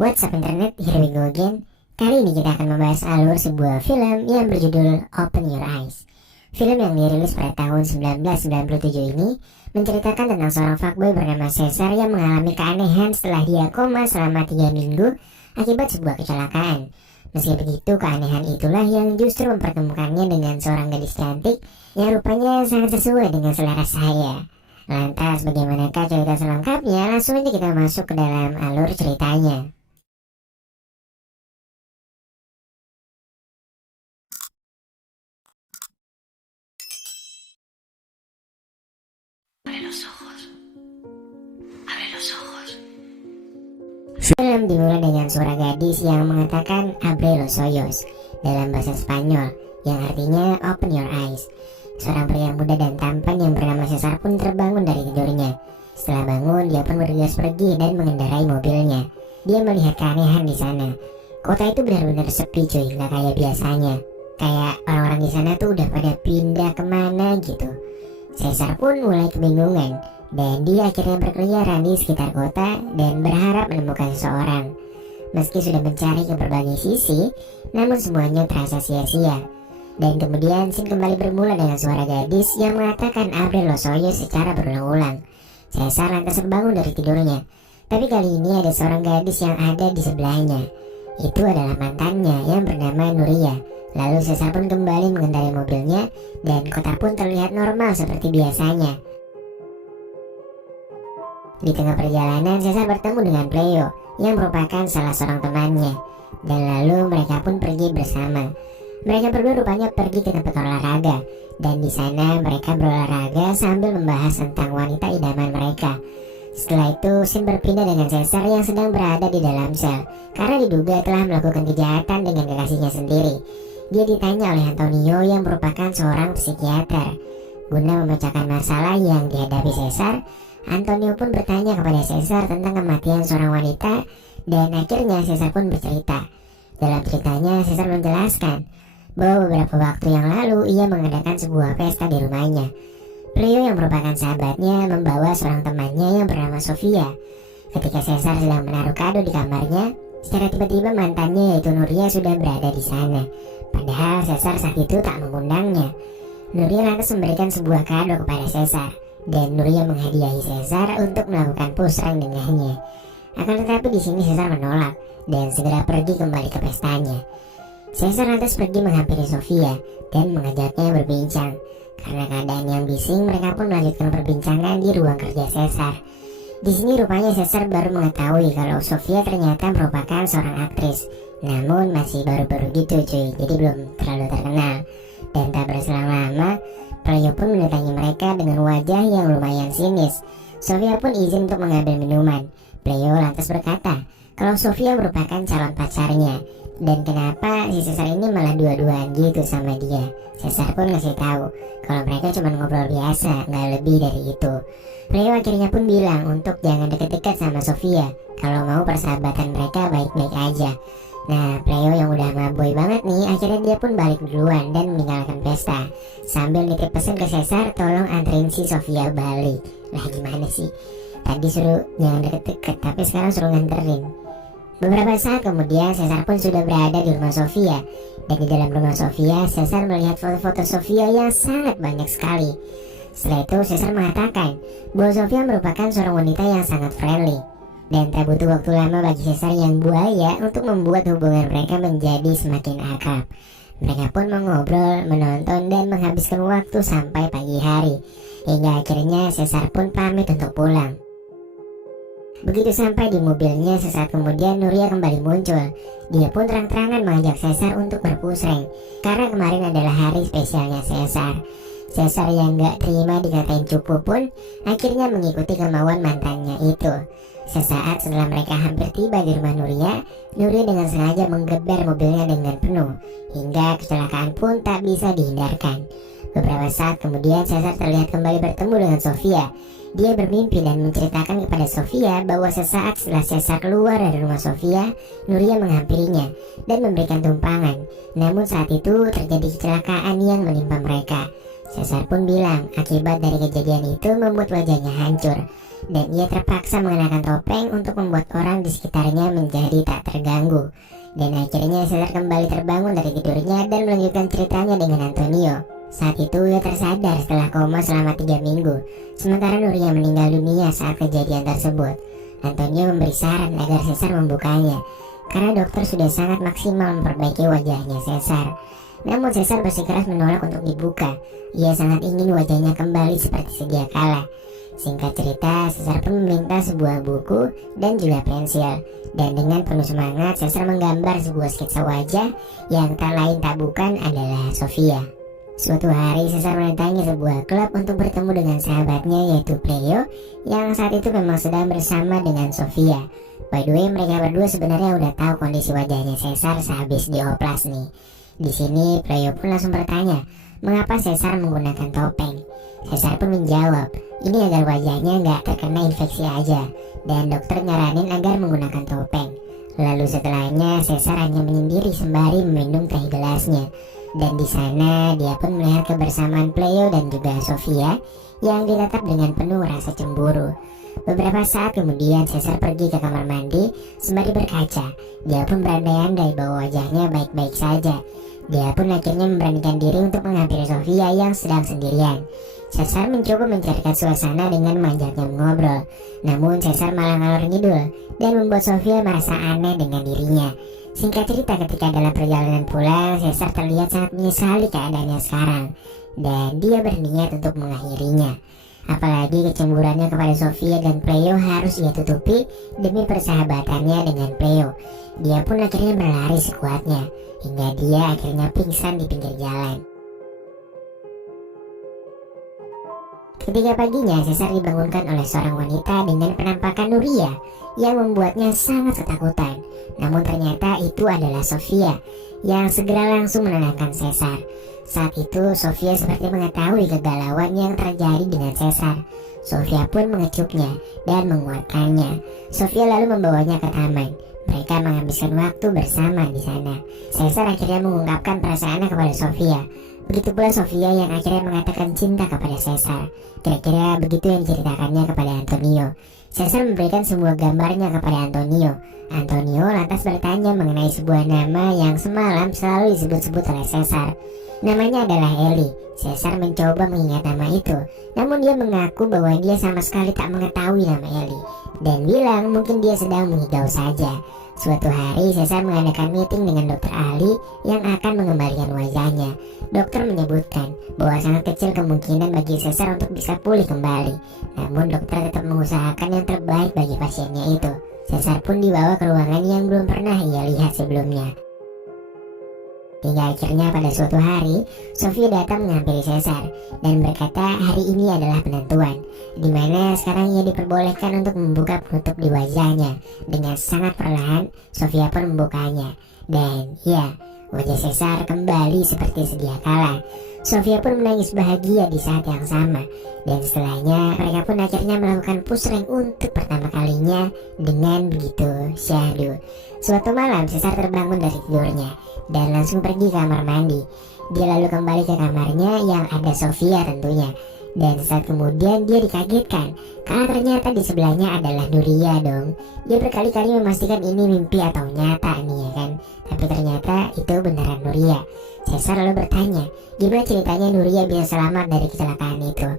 What's up internet, here we go again. Kali ini kita akan membahas alur sebuah film yang berjudul Open Your Eyes. Film yang dirilis pada tahun 1997 ini menceritakan tentang seorang fuckboy bernama Caesar yang mengalami keanehan setelah dia koma selama 3 minggu akibat sebuah kecelakaan. Meski begitu, keanehan itulah yang justru mempertemukannya dengan seorang gadis cantik yang rupanya sangat sesuai dengan selera saya. Lantas bagaimanakah cerita selengkapnya? Langsung aja kita masuk ke dalam alur ceritanya. Film dimulai dengan suara gadis yang mengatakan "Abre los ojos" dalam bahasa Spanyol, yang artinya "Open your eyes". Seorang pria muda dan tampan yang bernama Caesar pun terbangun dari tidurnya. Setelah bangun, dia pun bergegas pergi dan mengendarai mobilnya. Dia melihat keanehan di sana. Kota itu benar-benar sepi cuy, nggak kayak biasanya. Kayak orang-orang di sana tuh udah pada pindah kemana gitu. Caesar pun mulai kebingungan. Dan dia akhirnya berkeliaran di sekitar kota dan berharap menemukan seseorang. Meski sudah mencari ke berbagai sisi, namun semuanya terasa sia-sia. Dan kemudian scene kembali bermula dengan suara gadis yang mengatakan "Abre los ojos" secara berulang-ulang. Caesar lantas terbangun dari tidurnya. Tapi kali ini ada seorang gadis yang ada di sebelahnya. Itu adalah mantannya yang bernama Nuria. Lalu Caesar pun kembali mengendarai mobilnya dan kota pun terlihat normal seperti biasanya. Di tengah perjalanan, Caesar bertemu dengan Cleo yang merupakan salah seorang temannya. Dan lalu mereka pun pergi bersama. Mereka berdua rupanya pergi ke tempat olahraga. Dan di sana mereka berolahraga sambil membahas tentang wanita idaman mereka. Setelah itu, scene berpindah dengan Caesar yang sedang berada di dalam sel karena diduga telah melakukan kejahatan dengan kekasihnya sendiri. Dia ditanya oleh Antonio yang merupakan seorang psikiater. Guna memecahkan masalah yang dihadapi Caesar, Antonio pun bertanya kepada Caesar tentang kematian seorang wanita, dan akhirnya Caesar pun bercerita. Dalam ceritanya, Caesar menjelaskan bahwa beberapa waktu yang lalu ia mengadakan sebuah pesta di rumahnya. Cleo yang merupakan sahabatnya membawa seorang temannya yang bernama Sofia. Ketika Caesar sedang menaruh kado di kamarnya, secara tiba-tiba mantannya yaitu Nuria sudah berada di sana. Padahal Caesar saat itu tak mengundangnya. Nuria lantas memberikan sebuah kado kepada Caesar. Dan Nuria menghadiahi Caesar untuk melakukan pusreng dengannya. Akan tetapi di sini Caesar menolak dan segera pergi kembali ke pestanya. Caesar lantas pergi menghampiri Sofia dan mengajaknya berbincang. Karena keadaan yang bising, mereka pun melanjutkan perbincangan di ruang kerja Caesar. Di sini rupanya Caesar baru mengetahui kalau Sofia ternyata merupakan seorang aktris. Namun masih baru-baru gitu cuy, jadi belum terlalu terkenal. Dan tak berselang lama, Cleo pun mendatangi mereka dengan wajah yang lumayan sinis. Sofia pun izin untuk mengambil minuman. Cleo lantas berkata kalau Sofia merupakan calon pacarnya. Dan kenapa si Caesar ini malah dua-duaan gitu sama dia. Caesar pun ngasih tahu kalau mereka cuma ngobrol biasa, nggak lebih dari itu. Cleo akhirnya pun bilang untuk jangan deket-deket sama Sofia, kalau mau persahabatan mereka baik-baik aja. Nah, Cleo yang udah maboy banget nih, akhirnya dia pun balik duluan dan meninggalkan pesta sambil nitip pesan ke Caesar tolong anterin si Sofia balik. Lah gimana sih? Tadi suruh jangan deket-deket, tapi sekarang suruh nganterin. Beberapa saat kemudian Caesar pun sudah berada di rumah Sofia. Dan di dalam rumah Sofia, Caesar melihat foto-foto Sofia yang sangat banyak sekali. Setelah itu Caesar mengatakan bahwa Sofia merupakan seorang wanita yang sangat friendly. Dan tak butuh waktu lama bagi Caesar yang buaya untuk membuat hubungan mereka menjadi semakin akrab. Mereka pun mengobrol, menonton, dan menghabiskan waktu sampai pagi hari. Hingga akhirnya Caesar pun pamit untuk pulang. Begitu sampai di mobilnya, sesaat kemudian Nuria kembali muncul. Dia pun terang-terangan mengajak Caesar untuk berpusreng karena kemarin adalah hari spesialnya Caesar. Caesar yang gak terima dikatain cupu pun akhirnya mengikuti kemauan mantannya itu. Sesaat setelah mereka hampir tiba di rumah Nuria, Nuria dengan sengaja menggeber mobilnya dengan penuh, hingga kecelakaan pun tak bisa dihindarkan. Beberapa saat kemudian Caesar terlihat kembali bertemu dengan Sofia. Dia bermimpi dan menceritakan kepada Sofia bahwa sesaat setelah Caesar keluar dari rumah Sofia, Nuria menghampirinya dan memberikan tumpangan. Namun saat itu terjadi kecelakaan yang menimpa mereka. Caesar pun bilang akibat dari kejadian itu membuat wajahnya hancur. dan ia terpaksa mengenakan topeng untuk membuat orang di sekitarnya menjadi tak terganggu. Dan akhirnya Caesar kembali terbangun dari tidurnya dan melanjutkan ceritanya dengan Antonio. Saat itu ia tersadar setelah koma selama 3 minggu, sementara Nuria meninggal dunia saat kejadian tersebut. Antonio memberi saran agar Caesar membukanya, karena dokter sudah sangat maksimal memperbaiki wajahnya Caesar. Namun Caesar bersikeras menolak untuk dibuka. Ia sangat ingin wajahnya kembali seperti sedia kala. Singkat cerita, Caesar pun meminta sebuah buku dan juga pensil. Dan dengan penuh semangat, Caesar menggambar sebuah sketsa wajah yang tak lain tak bukan adalah Sofia. Suatu hari Caesar mendatangi sebuah klub untuk bertemu dengan sahabatnya yaitu Cleo, yang saat itu memang sedang bersama dengan Sofia. By the way, mereka berdua sebenarnya udah tahu kondisi wajahnya Caesar sehabis dioplas nih. Di sini Cleo pun langsung bertanya, mengapa Caesar menggunakan topeng? Caesar pun menjawab, ini agar wajahnya nggak terkena infeksi aja, dan dokter nyaranin agar menggunakan topeng. Lalu setelahnya Caesar hanya menyendiri sembari meminum teh gelasnya. Dan di sana dia pun melihat kebersamaan Cleo dan juga Sofia yang ditatap dengan penuh rasa cemburu. Beberapa saat kemudian Caesar pergi ke kamar mandi sembari berkaca. Dia pun berandai-andai bahwa wajahnya baik-baik saja. Dia pun akhirnya memberanikan diri untuk menghampiri Sofia yang sedang sendirian. Caesar mencoba mencairkan suasana dengan mengajaknya mengobrol. Namun Caesar malah ngalor ngidul dan membuat Sofia merasa aneh dengan dirinya. Singkat cerita, ketika dalam perjalanan pulang, Caesar terlihat sangat menyesali keadaannya sekarang, dan dia berniat untuk mengakhirinya. Apalagi kecemburuannya kepada Sofia dan Cleo harus ia tutupi demi persahabatannya dengan Cleo. Dia pun akhirnya berlari sekuatnya, hingga dia akhirnya pingsan di pinggir jalan. Ketika paginya, Caesar dibangunkan oleh seorang wanita dengan penampakan Nuria yang membuatnya sangat ketakutan. Namun ternyata itu adalah Sofia yang segera langsung menenangkan Caesar. Saat itu Sofia seperti mengetahui kegalauan yang terjadi dengan Caesar. Sofia pun mengecupnya dan menguatkannya. Sofia lalu membawanya ke taman. Mereka menghabiskan waktu bersama di sana. Caesar akhirnya mengungkapkan perasaannya kepada Sofia. Begitu pula Sofia yang akhirnya mengatakan cinta kepada Caesar. Kira-kira begitu yang diceritakannya kepada Antonio. Caesar memberikan semua gambarnya kepada Antonio. Antonio lantas bertanya mengenai sebuah nama yang semalam selalu disebut-sebut oleh Caesar. Namanya adalah Eli. Caesar mencoba mengingat nama itu, namun dia mengaku bahwa dia sama sekali tak mengetahui nama Eli, dan bilang mungkin dia sedang mengigau saja. Suatu hari Caesar mengadakan meeting dengan dokter ahli yang akan mengembalikan wajahnya. Dokter menyebutkan bahwa sangat kecil kemungkinan bagi Caesar untuk bisa pulih kembali. Namun dokter tetap mengusahakan yang terbaik bagi pasiennya itu. Caesar pun dibawa ke ruangan yang belum pernah ia lihat sebelumnya. Hingga akhirnya pada suatu hari, Sofia datang menghampiri Caesar dan berkata hari ini adalah penentuan, di mana sekarang ia diperbolehkan untuk membuka penutup di wajahnya. Dengan sangat perlahan, Sofia pun membukanya. Dan ya, wajah Caesar kembali seperti sedia kala. Sofia pun menangis bahagia di saat yang sama. Dan setelahnya, mereka pun akhirnya melakukan push rank untuk pertama kalinya dengan begitu syahdu. Suatu malam, Caesar terbangun dari tidurnya dan langsung pergi ke kamar mandi. Dia lalu kembali ke kamarnya yang ada Sofia tentunya. Dan saat kemudian dia dikagetkan karena ternyata di sebelahnya adalah Nuria dong. Dia berkali-kali memastikan ini mimpi atau nyata nih ya kan. Tapi ternyata itu beneran Nuria. Caesar lalu bertanya, gimana ceritanya Nuria bisa selamat dari kecelakaan itu.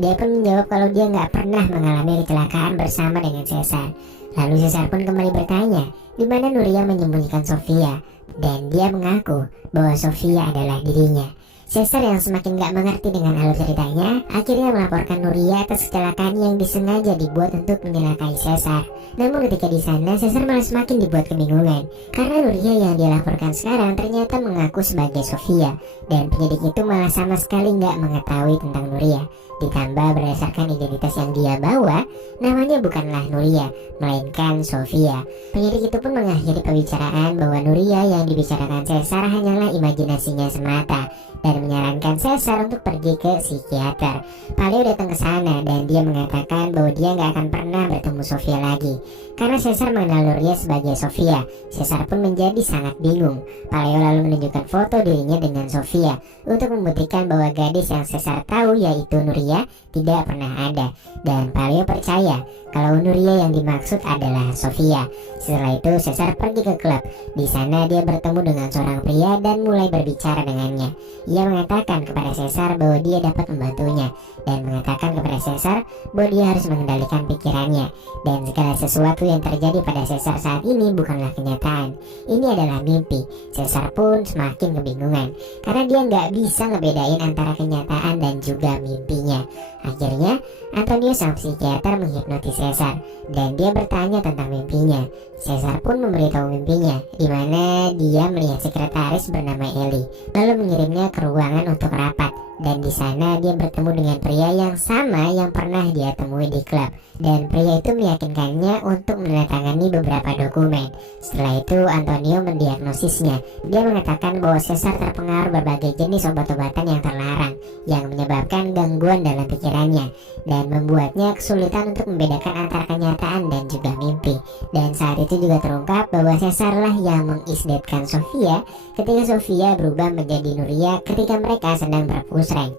Dia pun menjawab kalau dia nggak pernah mengalami kecelakaan bersama dengan Caesar. Lalu Caesar pun kembali bertanya, di mana Nuria menyembunyikan Sofia. Dan dia mengaku bahwa Sofia adalah dirinya. Caesar yang semakin gak mengerti dengan alur ceritanya akhirnya melaporkan Nuria atas kecelakaan yang disengaja dibuat untuk menyelakai Caesar. Namun ketika di sana Caesar malah semakin dibuat kebingungan karena Nuria yang dia laporkan sekarang ternyata mengaku sebagai Sofia, dan penyidik itu malah sama sekali gak mengetahui tentang Nuria. Ditambah berdasarkan identitas yang dia bawa, namanya bukanlah Nuria melainkan Sofia. Penyidik itu pun mengakhiri pembicaraan bahwa Nuria yang dibicarakan Caesar hanyalah imajinasinya semata dan menyarankan Caesar untuk pergi ke psikiater. Paleo datang ke sana dan dia mengatakan bahwa dia nggak akan pernah bertemu Sofia lagi Karena Caesar mengenal Nuria sebagai Sofia, Caesar pun menjadi sangat bingung. Paleo lalu menunjukkan foto dirinya dengan Sofia untuk membuktikan bahwa gadis yang Caesar tahu yaitu Nuria tidak pernah ada. Dan Paleo percaya kalau Nuria yang dimaksud adalah Sofia. Setelah itu Caesar pergi ke klub. Di sana dia bertemu dengan seorang pria dan mulai berbicara dengannya. Ia mengatakan kepada Caesar bahwa dia dapat membantunya dan mengatakan kepada Caesar bahwa dia harus mengendalikan pikirannya dan segala sesuatu yang terjadi pada Caesar saat ini bukanlah kenyataan. Ini adalah mimpi. Caesar pun semakin kebingungan karena dia nggak bisa ngebedain antara kenyataan dan juga mimpinya. Akhirnya Antonio sang psikiater menghipnotis Caesar dan dia bertanya tentang mimpinya. Caesar pun memberitahu mimpinya, di mana dia melihat sekretaris bernama Ellie, lalu mengirimnya ke ruangan untuk rapat. Dan di sana dia bertemu dengan pria yang sama yang pernah dia temui di klub. Dan pria itu meyakinkannya untuk menandatangani beberapa dokumen. Setelah itu Antonio mendiagnosisnya. Dia mengatakan bahwa Caesar terpengaruh berbagai jenis obat-obatan yang terlarang, yang menyebabkan gangguan dalam pikirannya dan membuatnya kesulitan untuk membedakan antara kenyataan dan juga mimpi. Dan saat itu juga terungkap bahwa Caesar lah yang mengisdatkan Sofia ketika Sofia berubah menjadi Nuria ketika mereka sedang berpusreng.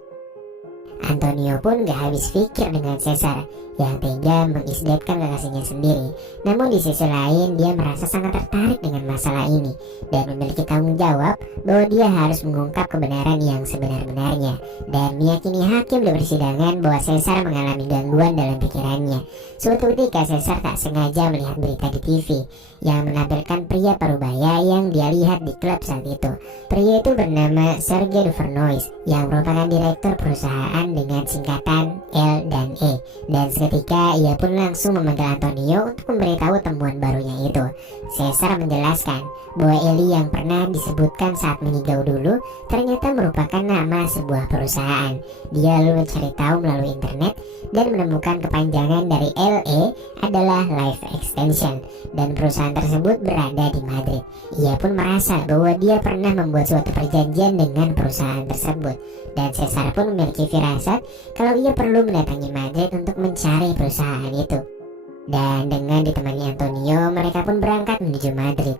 Antonio pun gak habis pikir dengan Caesar yang tega mengisdatkan kekasihnya sendiri. Namun di sisi lain dia merasa sangat tertarik dengan masalah ini dan memiliki tanggung jawab bahwa dia harus mengungkap kebenaran yang sebenar-benarnya dan meyakini hakim di persidangan bahwa Caesar mengalami gangguan dalam pikirannya. Suatu ketika Caesar tak sengaja melihat berita di TV yang menampilkan pria parubaya yang dia lihat di klub saat itu. Pria itu bernama Sergei Duvernois yang merupakan direktur perusahaan dengan singkatan L dan E. Dan seketika ia pun langsung memanggil Antonio untuk memberitahu temuan barunya itu. Caesar menjelaskan bahwa Ellie yang pernah disebutkan saat mengigau dulu ternyata merupakan nama sebuah perusahaan. Dia lalu mencari tahu melalui internet dan menemukan kepanjangan dari LE adalah Life Extension dan perusahaan tersebut berada di Madrid. Ia pun merasa bahwa dia pernah membuat suatu perjanjian dengan perusahaan tersebut dan Caesar pun memiliki firasat kalau ia perlu mendatangi Madrid untuk mencari perusahaan itu. Dan dengan ditemani Antonio, mereka pun berangkat menuju Madrid.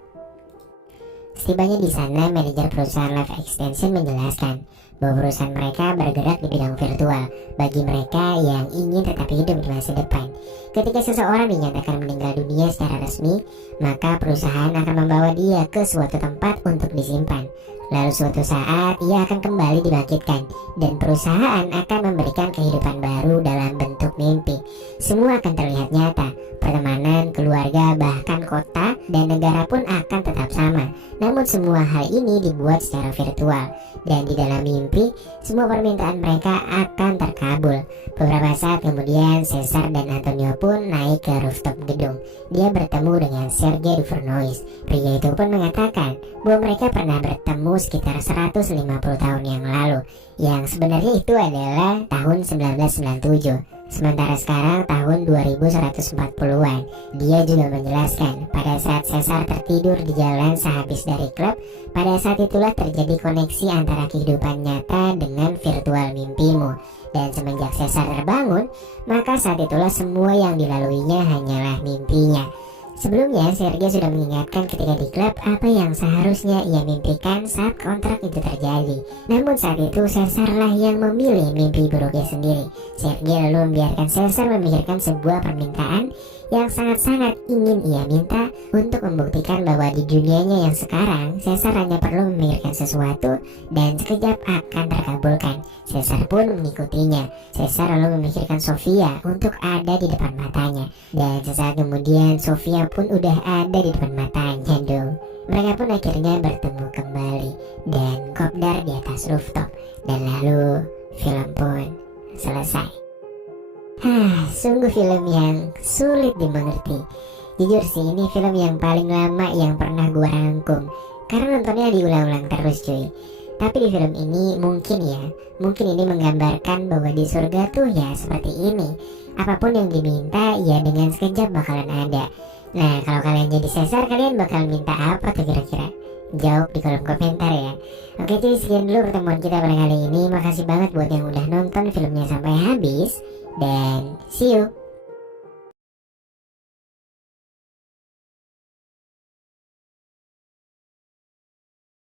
Setibanya di sana, manajer perusahaan Life Extension menjelaskan bahwa perusahaan mereka bergerak di bidang virtual bagi mereka yang ingin tetap hidup di masa depan. Ketika seseorang dinyatakan meninggal dunia secara resmi, maka perusahaan akan membawa dia ke suatu tempat untuk disimpan. Lalu suatu saat ia akan kembali dibangkitkan dan perusahaan akan memberikan kehidupan baru dalam bentuk mimpi. Semua akan terlihat nyata, pertemanan, keluarga, bahkan kota dan negara pun akan tetap sama. Namun semua hal ini dibuat secara virtual dan di dalam mimpi semua permintaan mereka akan terkabul. Beberapa saat kemudian Caesar dan Antonio pun naik ke rooftop gedung. Dia bertemu dengan Sergei Duvernois. Pria itu pun mengatakan bahwa mereka pernah bertemu sekitar 150 tahun yang lalu, yang sebenarnya itu adalah tahun 1997. Sementara sekarang tahun 2140-an. Dia juga menjelaskan pada saat Caesar tertidur di jalan sehabis dari klub, pada saat itulah terjadi koneksi antara kehidupan nyata dengan virtual mimpimu. Dan semenjak Caesar terbangun, maka saat itulah semua yang dilaluinya hanyalah mimpinya. Sebelumnya, Sergei sudah mengingatkan ketika di klub apa yang seharusnya ia mimpikan saat kontrak itu terjadi. Namun saat itu Caesar lah yang memilih mimpi buruknya sendiri. Sergei lalu membiarkan Caesar memikirkan sebuah permintaan yang sangat-sangat ingin ia minta untuk membuktikan bahwa di dunianya yang sekarang Caesar hanya perlu memikirkan sesuatu dan sekejap akan terkabulkan. Caesar pun mengikutinya. Caesar lalu memikirkan Sofia untuk ada di depan matanya dan sesaat kemudian Sofia pun udah ada di depan matanya dong. Mereka pun akhirnya bertemu kembali dan kopdar di atas rooftop dan lalu film pun selesai. Sungguh film yang sulit dimengerti. Jujur sih ini film yang paling lama yang pernah gue rangkum karena nontonnya diulang-ulang terus cuy. Tapi di film ini mungkin ini menggambarkan bahwa di surga tuh ya seperti ini. Apapun yang diminta ya dengan sekejap bakalan ada. Nah kalau kalian jadi Caesar, kalian bakal minta apa tuh kira-kira? Jawab di kolom komentar ya. Oke cuy, sekian dulu pertemuan kita pada kali ini. Makasih banget buat yang udah nonton filmnya sampai habis. Dan see you.